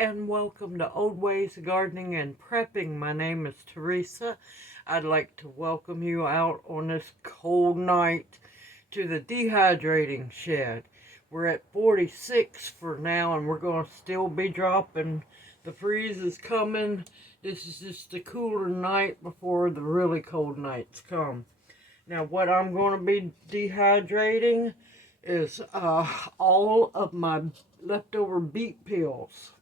and welcome to Old Ways of Gardening and Prepping. My name is Teresa. I'd like to welcome you out on this cold night to the dehydrating shed. We're at 46 for now, and we're going to still be dropping. The freeze is coming. This is just the cooler night before the really cold nights come. Now, what I'm going to be dehydrating is all of my leftover beet peels.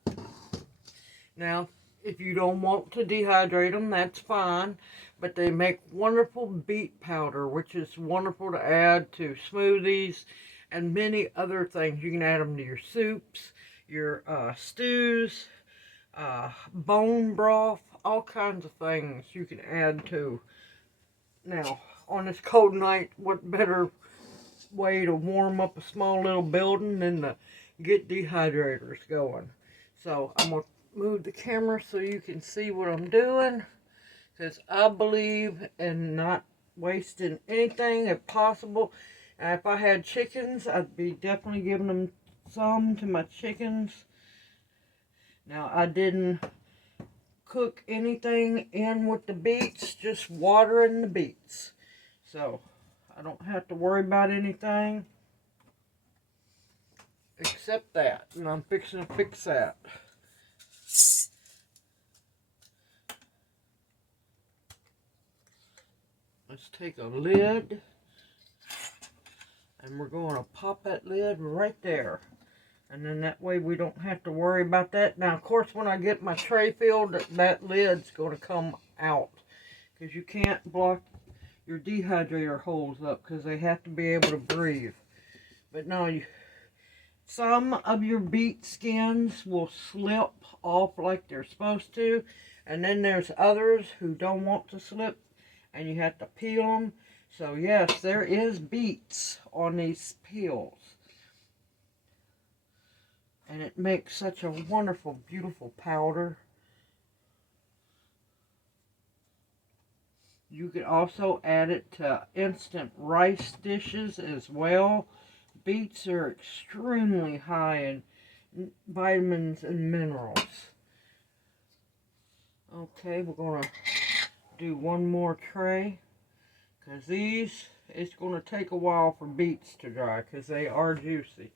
Now, if you don't want to dehydrate them, that's fine, but they make wonderful beet powder, which is wonderful to add to smoothies and many other things. You can add them to your soups, your stews, bone broth, all kinds of things you can add to. Now, on this cold night, what better way to warm up a small little building than to get dehydrators going. So I'm going to move the camera so you can see what I'm doing, because I believe in not wasting anything if possible. And if I had chickens, I'd be definitely giving them some to my chickens. Now, I didn't cook anything in with the beets, just watering the beets. So I don't have to worry about anything except that, and I'm fixing to fix that. Let's take a lid, and we're going to pop that lid right there. And then that way we don't have to worry about that. Now, of course, when I get my tray filled, that lid's going to come out, because you can't block your dehydrator holes up, because they have to be able to breathe. But no, some of your beet skins will slip off like they're supposed to, and then there's others who don't want to slip, and you have to peel them. So yes, there is beets on these peels, and it makes such a wonderful, beautiful powder. You can also add it to instant rice dishes as well. Beets are extremely high in vitamins and minerals. Okay, we're going to do one more tray, because these, it's going to take a while for beets to dry, because they are juicy.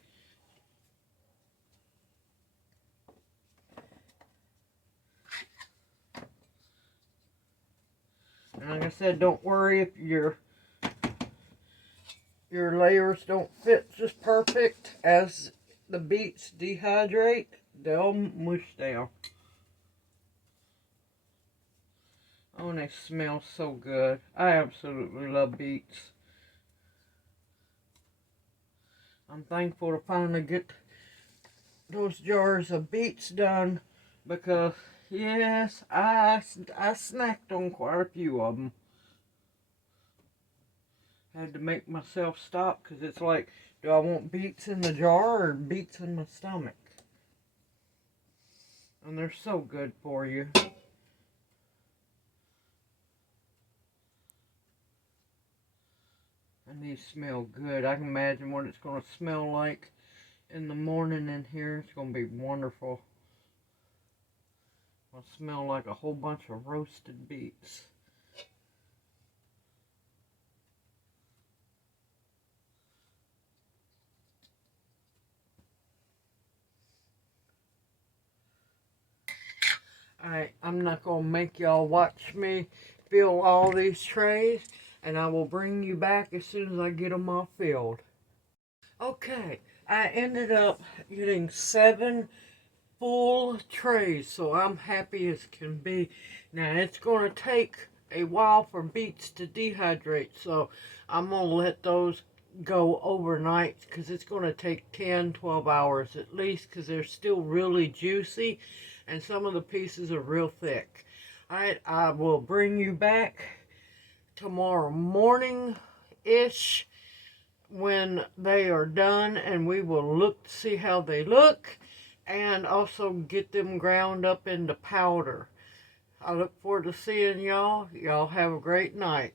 And like I said, don't worry if your layers don't fit just perfect. As the beets dehydrate, they'll mush down. Oh, and they smell so good. I absolutely love beets. I'm thankful to finally get those jars of beets done, because yes, I snacked on quite a few of them. Had to make myself stop, because it's like, do I want beets in the jar or beets in my stomach? And they're so good for you. And these smell good. I can imagine what it's going to smell like in the morning in here. It's going to be wonderful. It'll smell like a whole bunch of roasted beets. Alright, I'm not going to make y'all watch me fill all these trays, and I will bring you back as soon as I get them all filled. Okay, I ended up getting 7 full trays, so I'm happy as can be. Now, it's going to take a while for beets to dehydrate, so I'm going to let those go overnight, because it's going to take 10-12 hours at least, because they're still really juicy, and some of the pieces are real thick. Alright, I will bring you back tomorrow morning-ish when they are done, and we will look to see how they look, and also get them ground up into powder. I look forward to seeing y'all. Y'all have a great night.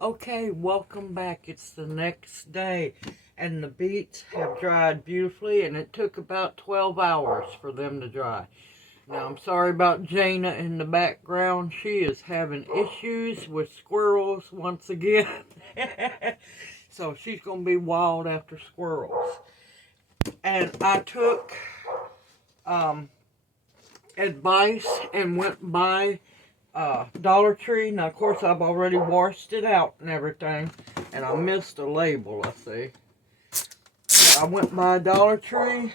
Okay, welcome back. It's the next day, And the beets have dried beautifully, and it took about 12 hours for them to dry. Now, I'm sorry about Jana in the background. She is having issues with squirrels once again. So she's going to be wild after squirrels. And I took advice and went by Dollar Tree. Now, of course, I've already washed it out and everything. And I missed a label, I see. But I went by Dollar Tree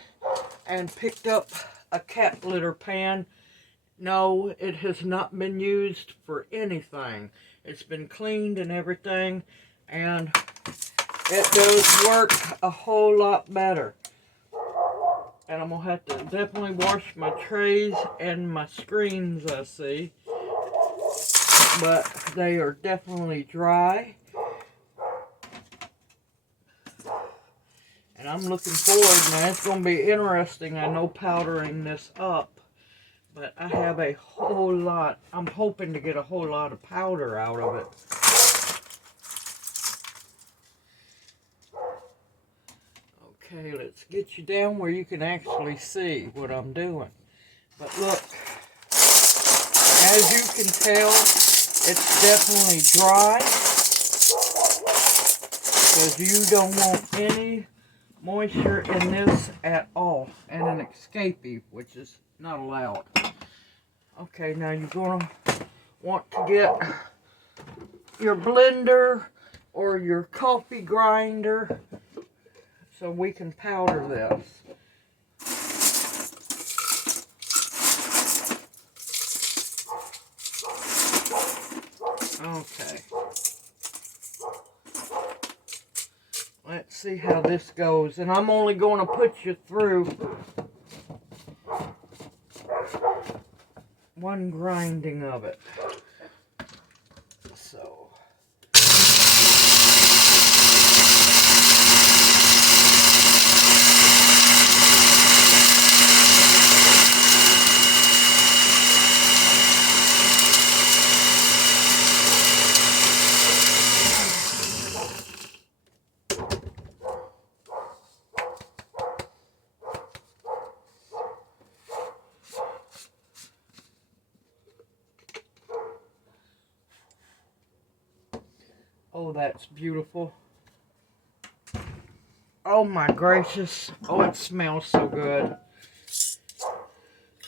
and picked up a cat litter pan. No, it has not been used for anything. It's been cleaned and everything, and it does work a whole lot better. And I'm going to have to definitely wash my trays and my screens, I see. But they are definitely dry. And I'm looking forward. Now, it's going to be interesting, I know, powdering this up. But I have a whole lot. I'm hoping to get a whole lot of powder out of it. Okay, let's get you down where you can actually see what I'm doing. But look, as you can tell, it's definitely dry. Because you don't want any moisture in this at all. And an escapee, which is not allowed. Okay, now you're going to want to get your blender or your coffee grinder so we can powder this. Okay. Let's see how this goes. And I'm only going to put you through one grinding of it. So. Oh, that's beautiful. Oh my gracious. Oh, it smells so good.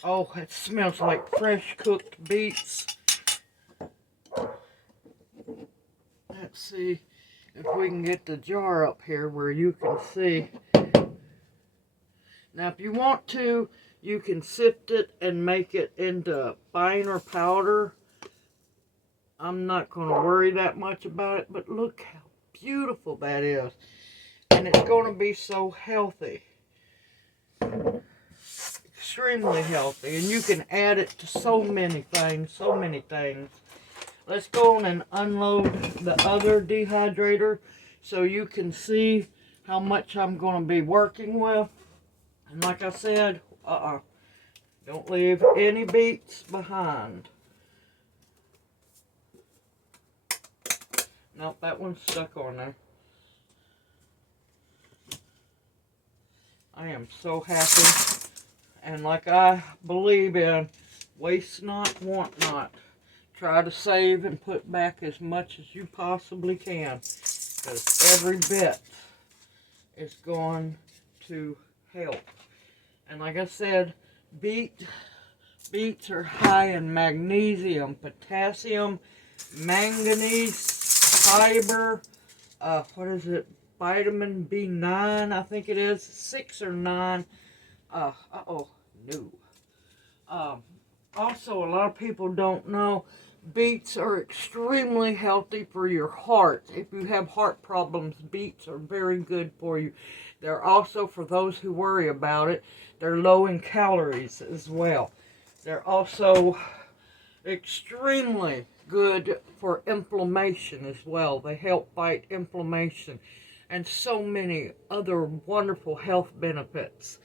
Oh, it smells like fresh cooked beets. Let's see if we can get the jar up here where you can see. Now, if you want to, you can sift it and make it into finer powder. I'm not going to worry that much about it, but look how beautiful that is. And it's going to be so healthy. Extremely healthy. And you can add it to so many things, so many things. Let's go on and unload the other dehydrator so you can see how much I'm going to be working with. And like I said, don't leave any beets behind. Nope, that one's stuck on there. I am so happy. And like I believe in, waste not, want not. Try to save and put back as much as you possibly can. Because every bit is going to help. And like I said, beets are high in magnesium, potassium, manganese, fiber, what is it, vitamin B9, I think it is, 6 or 9, no. Also, a lot of people don't know, beets are extremely healthy for your heart. If you have heart problems, beets are very good for you. They're also, for those who worry about it, they're low in calories as well. They're also extremely good for inflammation as well. They help fight inflammation and so many other wonderful health benefits.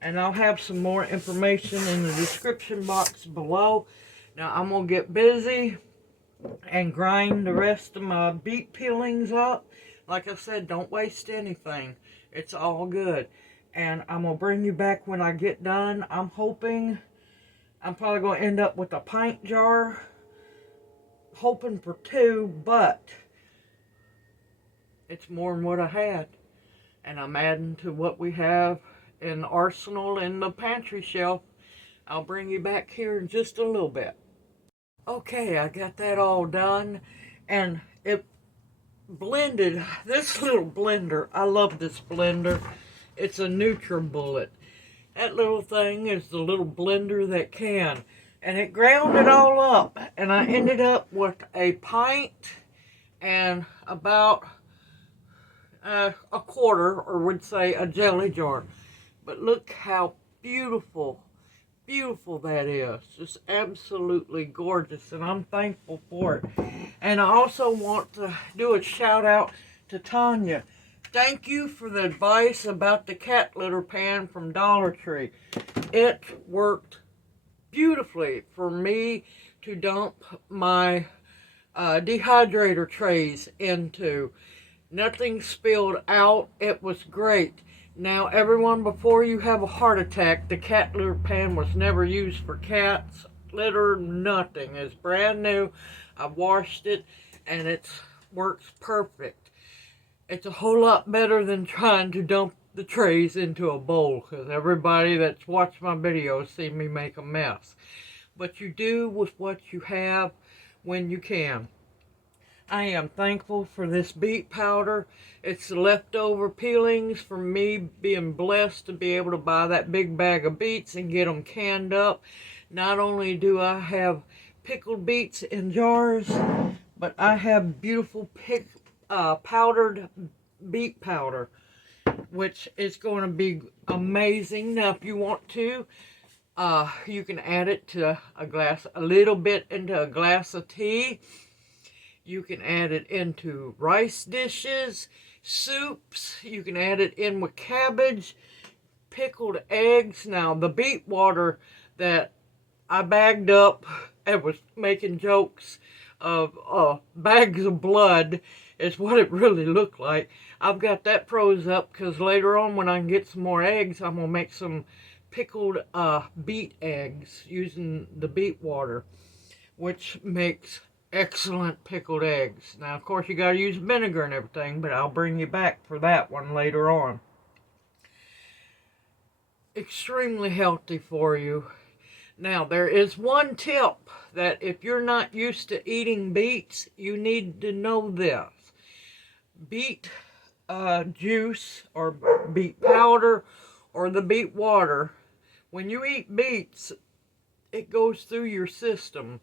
And I'll have some more information in the description box below. Now I'm going to get busy and grind the rest of my beet peelings up. Like I said, don't waste anything. It's all good. And I'm going to bring you back when I get done. I'm hoping I'm probably going to end up with a pint jar. Hoping for 2, but it's more than what I had. And I'm adding to what we have in the arsenal in the pantry shelf. I'll bring you back here in just a little bit. Okay, I got that all done. And it blended, this little blender, I love this blender. It's a NutriBullet. That little thing is the little blender that can. And it ground it all up. And I ended up with a pint and about a quarter, or would say a jelly jar. But look how beautiful that is. Just absolutely gorgeous, and I'm thankful for it. And I also want to do a shout out to Tanya. Thank you for the advice about the cat litter pan from Dollar Tree. It worked beautifully for me to dump my dehydrator trays into. Nothing spilled out. It was great. Now, everyone, before you have a heart attack, the cat litter pan was never used for cats, litter, nothing. It's brand new. I washed it, and it works perfect. It's a whole lot better than trying to dump the trays into a bowl, because everybody that's watched my videos see me make a mess. But you do with what you have when you can. I am thankful for this beet powder. It's the leftover peelings from me being blessed to be able to buy that big bag of beets and get them canned up. Not only do I have pickled beets in jars, but I have beautiful powdered beet powder, which is going to be amazing. Now, if you want to, you can add it to a little bit into a glass of tea. You can add it into rice dishes, soups. You can add it in with cabbage, pickled eggs. Now, the beet water that I bagged up and was making jokes of bags of blood is what it really looked like. I've got that froze up because later on when I can get some more eggs, I'm going to make some pickled beet eggs using the beet water, which makes excellent pickled eggs. Now, of course, you got to use vinegar and everything, but I'll bring you back for that one later on. Extremely healthy for you. Now, there is one tip that if you're not used to eating beets, you need to know this. Beet juice or beet powder or the beet water, when you eat beets, it goes through your system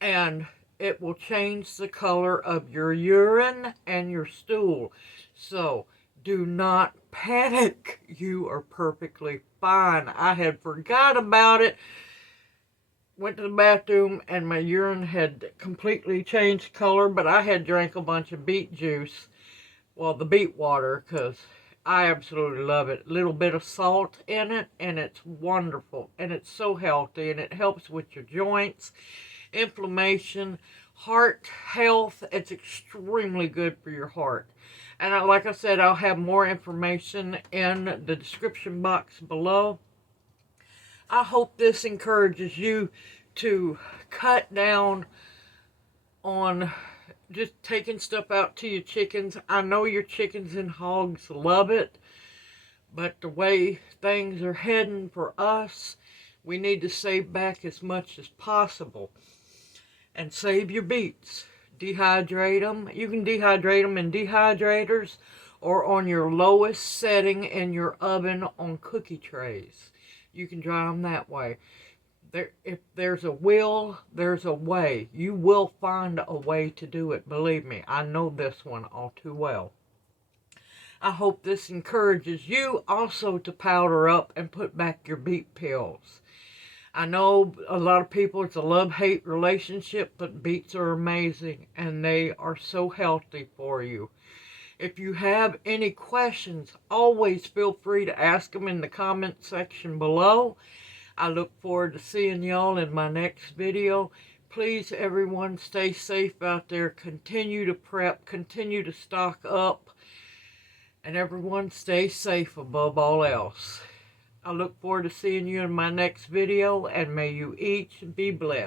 and it will change the color of your urine and your stool. So, do not panic. You are perfectly fine. I had forgot about it. Went to the bathroom and my urine had completely changed color, but I had drank a bunch of beet juice. Well, the beet water, because I absolutely love it. A little bit of salt in it, and it's wonderful. And it's so healthy, and it helps with your joints, inflammation, heart health. It's extremely good for your heart. And like I said, I'll have more information in the description box below. I hope this encourages you to cut down on just taking stuff out to your chickens. I know your chickens and hogs love it, but the way things are heading for us, we need to save back as much as possible. And save your beets. Dehydrate them. You can dehydrate them in dehydrators or on your lowest setting in your oven on cookie trays. You can dry them that way. If there's a will, there's a way. You will find a way to do it. Believe me, I know this one all too well. I hope this encourages you also to powder up and put back your beet pills. I know a lot of people, it's a love-hate relationship, but beets are amazing and they are so healthy for you. If you have any questions, always feel free to ask them in the comment section below. I look forward to seeing y'all in my next video. Please, everyone, stay safe out there. Continue to prep. Continue to stock up. And everyone stay safe above all else. I look forward to seeing you in my next video, and may you each be blessed.